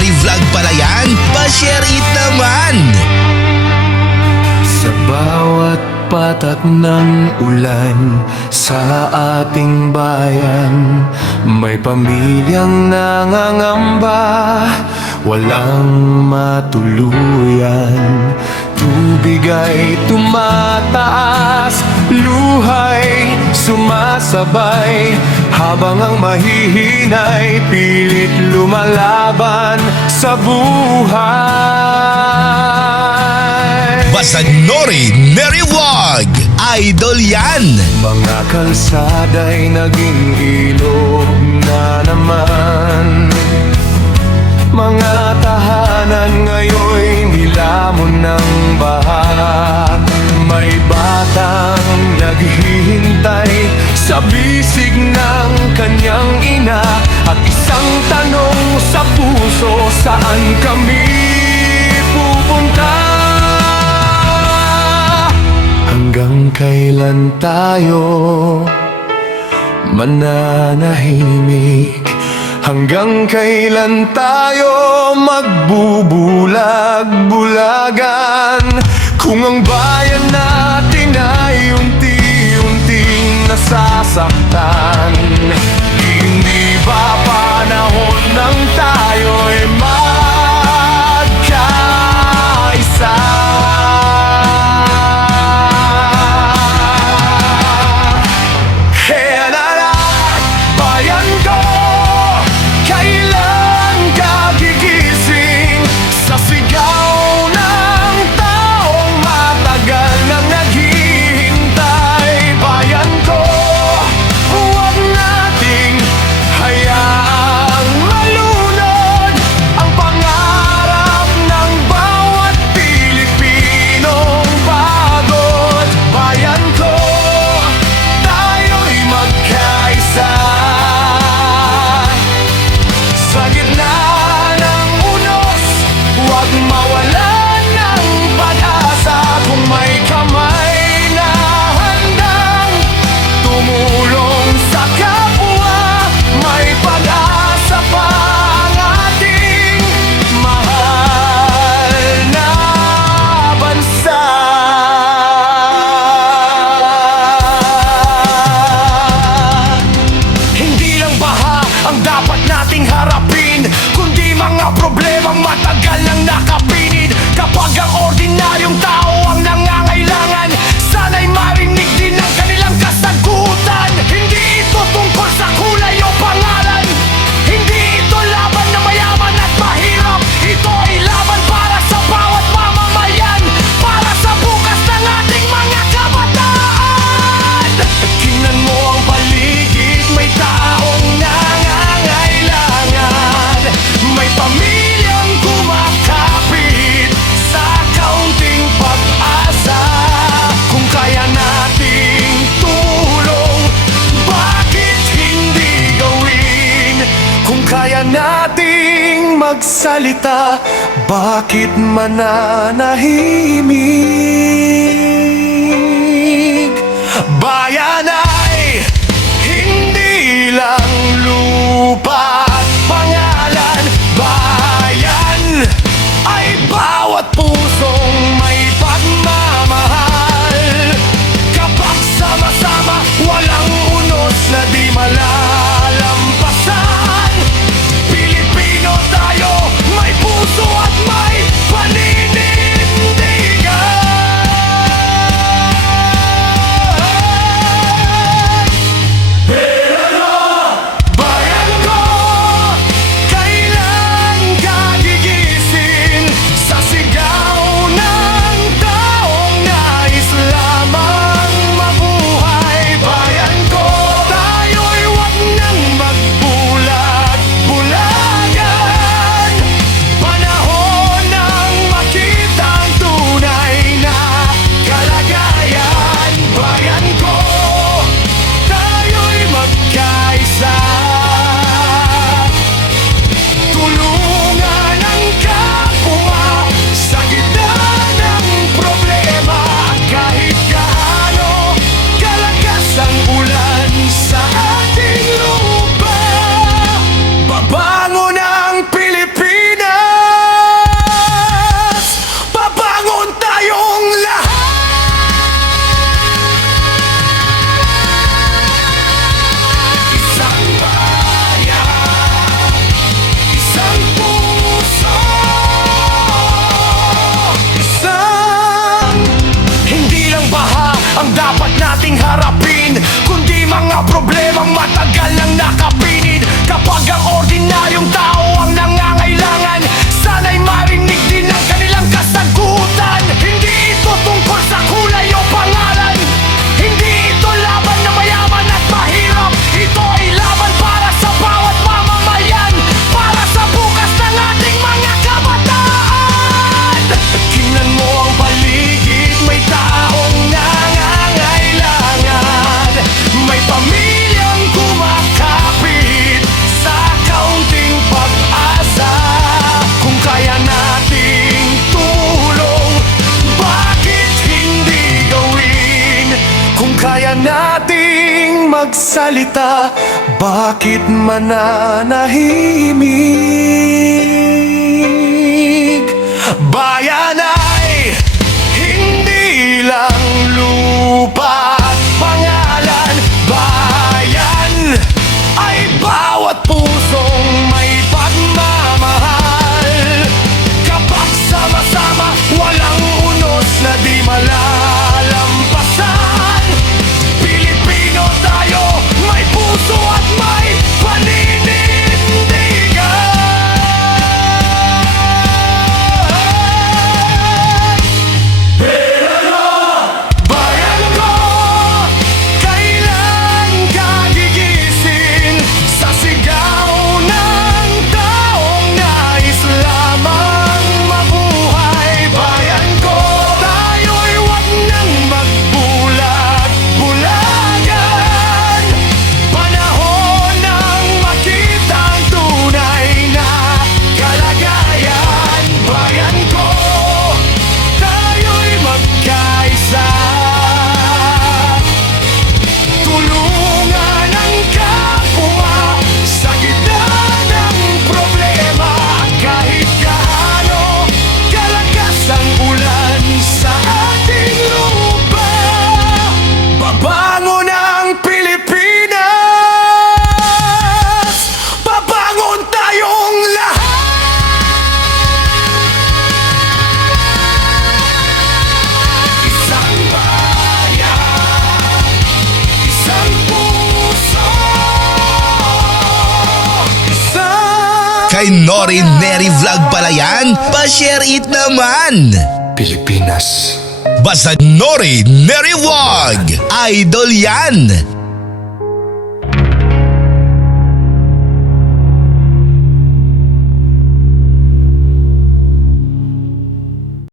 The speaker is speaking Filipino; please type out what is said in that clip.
Neri Vlog pala yan. Pa-share it naman! Sa bawat patak ng ulan sa ating bayan, may pamilyang nangangamba, walang matuluyan. Tubig ay tumataas, luhay sumasabay, habang ang mahihinay pilit lumalaban sa buhay. Basta Nori, Neri Vlog! Idol yan! Mga kalsada'y naging ilog na naman, mga tahanan ngayon'y nilamon ng baha. May batang naghihintay sa bisig ng kanyang ina, at isang tanong sa puso, saan kami pupunta? Hanggang kailan tayo mananahimik? Hanggang kailan tayo magbubulag-bulagan? Kung ang bayan natin ay unti-unting nasasaktan, hindi ba panahon ng tayo'y magkaisa? Kaya na bayan ko, kailan ka gigising sa sigaw ng taong matagal nang naghihintay? Bayan ko, huwag nating hayaang malunod ang pangarap ng bawat Pilipinong pagod. Bayan ko, tayo'y magkaisa sa gitna ng unos, huwag mawalan ng pag-asa. Kung may kamay na handang tumulong sa kapwa, may pag-asa pa ang ating mahal na bansa. Hindi lang baha ang dapat nating harapin, kundi mga problemang matagal nang nakapinid. Kapag ang ordinaryong tao ang nangangailangan, sana'y marinig din ang kanilang kasagutan. Hindi ito tungkol sa kulay o pangalan, hindi ito laban na mayaman at mahirap. Ito ay laban para sa bawat mamamayan, para sa bukas ng ating mga kabataan. Tingnan mo ang paligid, may taong nangangailangan, may pamilyang kumakapit sa kaunting pag-asa. Kung kaya nating tumulong, bakit hindi gawin? Kung kaya nating magsalita, bakit mananahimik? Bayan ay hindi lang lupa at pangalan, bayan ay bawat pusong may pagmamahal. Kapag sama-sama, walang unos na di malalampasan. Pilipino tayo, may puso at may paninindigan. damdamin kundi mga problemang matagal nang nakapinid. Kapag ang ordinaryong tao ang nangangailangan, sana'y marinig din ang kanilang kasagutan. Hindi ito tungkol sa kulay o pangalan, hindi ito laban na mayaman at mahirap. Ito ay laban para sa bawat mamamayan, para sa bukas ng ating mga kabataan. Tingnan mo ang paligid, may taong nangangailangan, may pamilyang kumakapit sa kaunting pag-asa. Kung kaya nating tulong, bakit hindi gawin? Kung kaya nating magsalita, bakit mananahimik? Bayan ay hindi lang lupa at pangalan. Bayan ay bawat pusong may pagmamahal. Kapag sama-sama, walang unos na di malalampasan. Pilipino tayo, may puso at may paninindigan. Bayan ko, kailan ka gigising sa sigaw ng taong nais lamang mabuhay? Bayan ko, tayo'y wag nang magbulag-bulagan. Panahon nang makita ang tunay na kalagayan. Bayan ko, tayo'y magkaisa. Tulungan ang kapwa sa gitna ng problema. Kahit gaano kalakas ang ulan sa ating lupa, babangon ang Pilipinas, babangon tayong lahat. Isang bayan, isang puso, isang Kay Nori Neri Vlog pala yan. Pa-share it naman. Pilipinas. Basta Nori Neri Vlog, idol yan.